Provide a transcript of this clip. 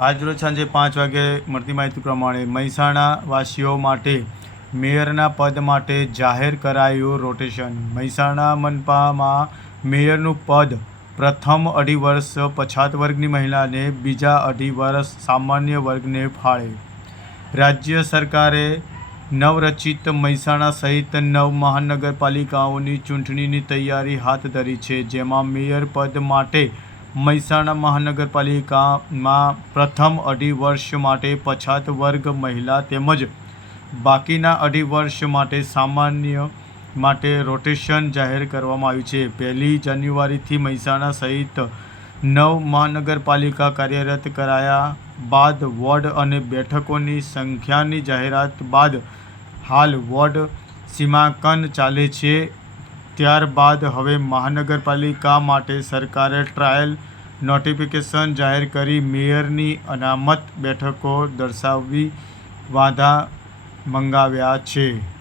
આજરોજ સાંજે પાંચ વાગે મળતી માહિતી પ્રમાણે મહેસાણા વાસીઓ માટે મેયરના પદ માટે જાહેર કરાયું રોટેશન. મહેસાણા મનપામાં મેયરનું પદ પ્રથમ અઢી વર્ષ પછાત વર્ગની મહિલાને બીજા અઢી વર્ષ સામાન્ય વર્ગને ફાળે. રાજ્ય સરકારે નવરચિત મહેસાણા સહિત નવ મહાનગરપાલિકાઓની ચૂંટણીની તૈયારી હાથ ધરી છે, જેમાં મેયર પદ માટે મહેસાણા મહાનગરપાલિકામાં પ્રથમ અઢી વર્ષ માટે પછાત વર્ગ મહિલા તેમજ બાકીના અઢી વર્ષ માટે સામાન્ય માટે રોટેશન જાહેર કરવામાં આવ્યું છે. પહેલી જાન્યુઆરીથી મહેસાણા સહિત નવ મહાનગરપાલિકા કાર્યરત કરાયા બાદ વોર્ડ અને બેઠકોની સંખ્યાની જાહેરાત બાદ હાલ વોર્ડ સીમાંકન ચાલે છે. ત્યારબાદ હવે મહાનગરપાલિકા માટે સરકારે ટ્રાયલ નોટિફિકેશન જાહેર કરી મેયરની અનામત બેઠકો દર્શાવવી વાંધા મંગાવ્યા છે.